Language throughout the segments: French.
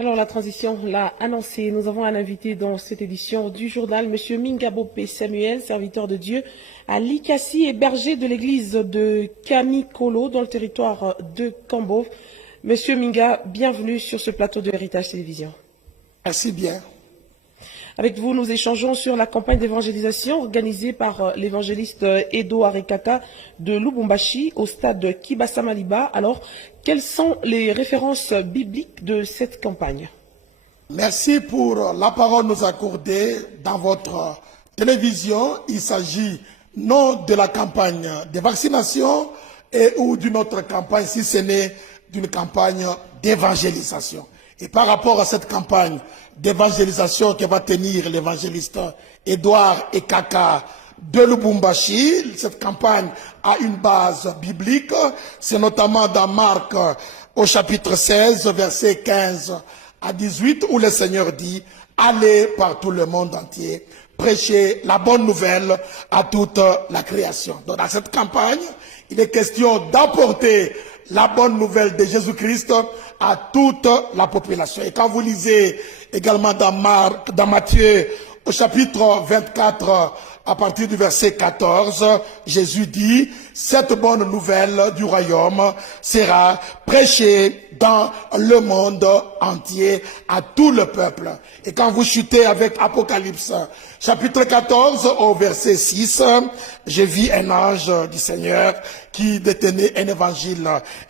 Alors la transition l'a annoncé, nous avons un invité dans cette édition du journal, M. Mingabo Samuel, serviteur de Dieu à Likassi et berger de l'église de Kamikolo dans le territoire de Kambo. Monsieur Minga, bienvenue sur ce plateau de Héritage Télévision. Merci bien. Avec vous, nous échangeons sur la campagne d'évangélisation organisée par l'évangéliste Edo Arekaka de Lubumbashi au stade Kibasa-Maliba. Alors, quelles sont les références bibliques de cette campagne? Merci pour la parole nous accordée dans votre télévision. Il s'agit non de la campagne de vaccination ou d'une autre campagne, si ce n'est d'une campagne d'évangélisation. Et par rapport à cette campagne d'évangélisation que va tenir l'évangéliste Edouard Ekaka de Lubumbashi, cette campagne a une base biblique. C'est notamment dans Marc au chapitre 16, versets 15 à 18, où le Seigneur dit « Allez par tout le monde entier, prêchez la bonne nouvelle à toute la création ». Donc dans cette campagne, il est question d'apporter la bonne nouvelle de Jésus-Christ à toute la population. Et quand vous lisez également dans Matthieu au chapitre 24, à partir du verset 14, Jésus dit, cette bonne nouvelle du royaume sera prêchée dans le monde entier à tout le peuple. Et quand vous chutez avec Apocalypse, chapitre 14, au verset 6, j'ai vu un ange du Seigneur qui détenait un évangile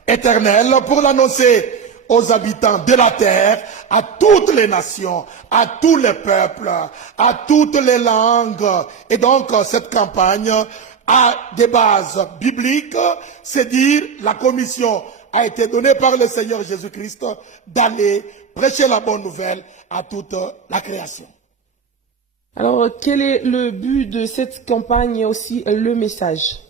éternel pour l'annoncer aux habitants de la terre, à toutes les nations, à tous les peuples, à toutes les langues. Et donc, cette campagne a des bases bibliques, c'est dire la commission a été donnée par le Seigneur Jésus-Christ d'aller prêcher la bonne nouvelle à toute la création. Alors, quel est le but de cette campagne et aussi le message?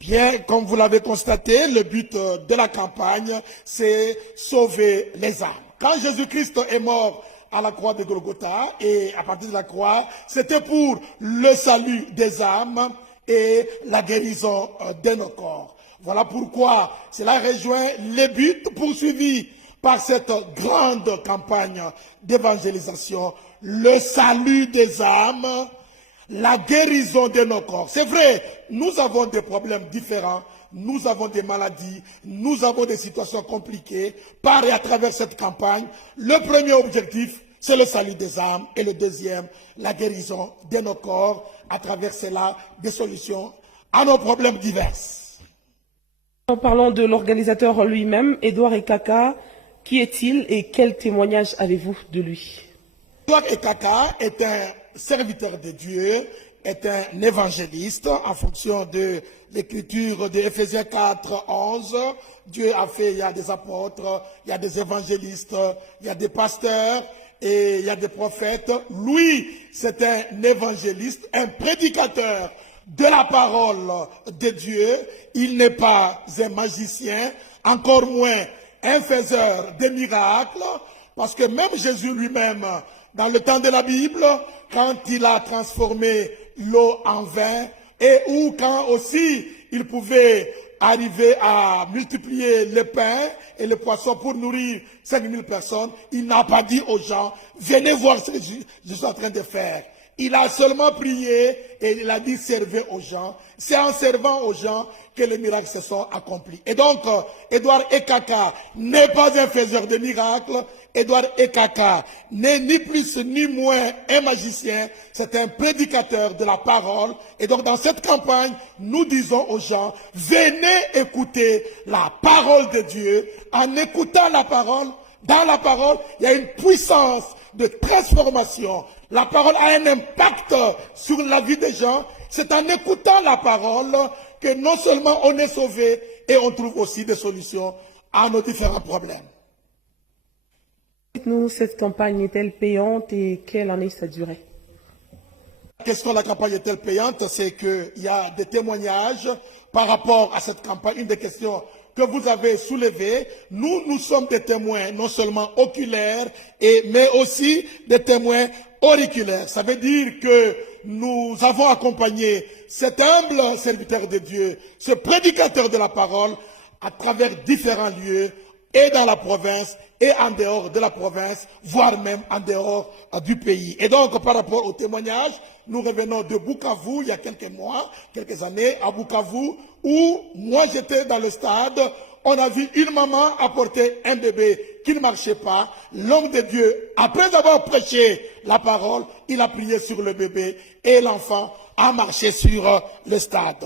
Bien, comme vous l'avez constaté, le but de la campagne, c'est sauver les âmes. Quand Jésus-Christ est mort à la croix de Golgotha, et à partir de la croix, c'était pour le salut des âmes et la guérison de nos corps. Voilà pourquoi cela rejoint les buts poursuivis par cette grande campagne d'évangélisation, le salut des âmes, la guérison de nos corps. C'est vrai, nous avons des problèmes différents, nous avons des maladies, nous avons des situations compliquées. Par et à travers cette campagne, le premier objectif, c'est le salut des âmes, et le deuxième, la guérison de nos corps, à travers cela, des solutions à nos problèmes divers. En parlant de l'organisateur lui-même, Edouard Ekaka, qui est-il et quel témoignage avez-vous de lui? Edouard Ekaka est un serviteur de Dieu, est un évangéliste en fonction de l'écriture de Éphésiens 4, 11. Dieu a fait, il y a des apôtres, il y a des évangélistes, il y a des pasteurs et il y a des prophètes. Lui, c'est un évangéliste, un prédicateur de la parole de Dieu. Il n'est pas un magicien, encore moins un faiseur de miracles, parce que même Jésus lui-même, dans le temps de la Bible, quand il a transformé l'eau en vin, et ou quand aussi il pouvait arriver à multiplier les pains et les poissons pour nourrir 5000 personnes, il n'a pas dit aux gens, venez voir ce que je suis en train de faire. Il a seulement prié et il a dit servez aux gens. C'est en servant aux gens que les miracles se sont accomplis. Et donc, Edouard Ekaka n'est pas un faiseur de miracles. Edouard Ekaka n'est ni plus ni moins un magicien. C'est un prédicateur de la parole. Et donc, dans cette campagne, nous disons aux gens, venez écouter la parole de Dieu. En écoutant la parole, dans la parole, il y a une puissance de transformation. La parole a un impact sur la vie des gens. C'est en écoutant la parole que non seulement on est sauvé, et on trouve aussi des solutions à nos différents problèmes. Dites-nous, cette campagne est-elle payante et quelle en est sa durée? La question de la campagne est-elle payante? C'est qu'il y a des témoignages par rapport à cette campagne. Une des questions que vous avez soulevées, nous sommes des témoins non seulement oculaires, mais aussi des témoins auriculaires. Ça veut dire que nous avons accompagné cet humble serviteur de Dieu, ce prédicateur de la parole, à travers différents lieux, et dans la province et en dehors de la province, voire même en dehors du pays. Et donc, par rapport au témoignage, nous revenons de Bukavu, il y a quelques mois, quelques années, à Bukavu, où moi j'étais dans le stade, on a vu une maman apporter un bébé qui ne marchait pas. L'homme de Dieu, après avoir prêché la parole, il a prié sur le bébé et l'enfant a marché sur le stade.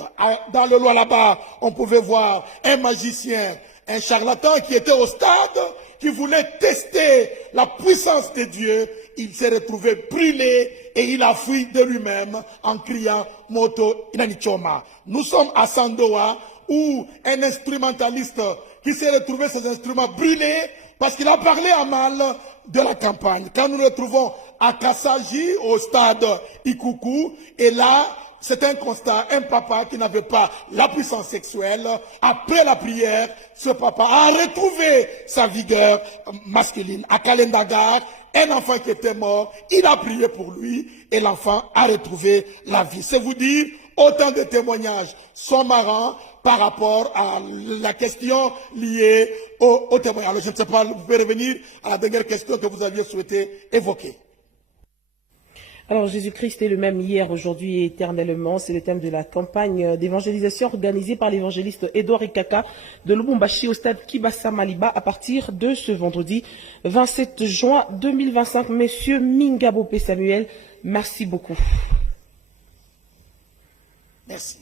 Dans le loi là-bas, on pouvait voir un magicien, un charlatan qui était au stade, qui voulait tester la puissance de Dieu. Il s'est retrouvé brûlé et il a fui de lui-même en criant « Moto Inanichoma ». Nous sommes à Sandoa, où un instrumentaliste qui s'est retrouvé ses instruments brûlés parce qu'il a parlé à mal de la campagne. Quand nous nous retrouvons à Kassaji, au stade Ikuku, et là, c'est un constat, un papa qui n'avait pas la puissance sexuelle. Après la prière, ce papa a retrouvé sa vigueur masculine. À Kalendagar, un enfant qui était mort, il a prié pour lui et l'enfant a retrouvé la vie. C'est vous dire, autant de témoignages sont marrants par rapport à la question liée au témoignage. Alors, je ne sais pas, vous pouvez revenir à la dernière question que vous aviez souhaité évoquer. Alors, Jésus-Christ est le même hier, aujourd'hui et éternellement. C'est le thème de la campagne d'évangélisation organisée par l'évangéliste Edouard Ikaka de Lubumbashi au stade Kibasa Maliba à partir de ce vendredi 27 juin 2025. Monsieur Mingabo P. Samuel, merci beaucoup. Merci.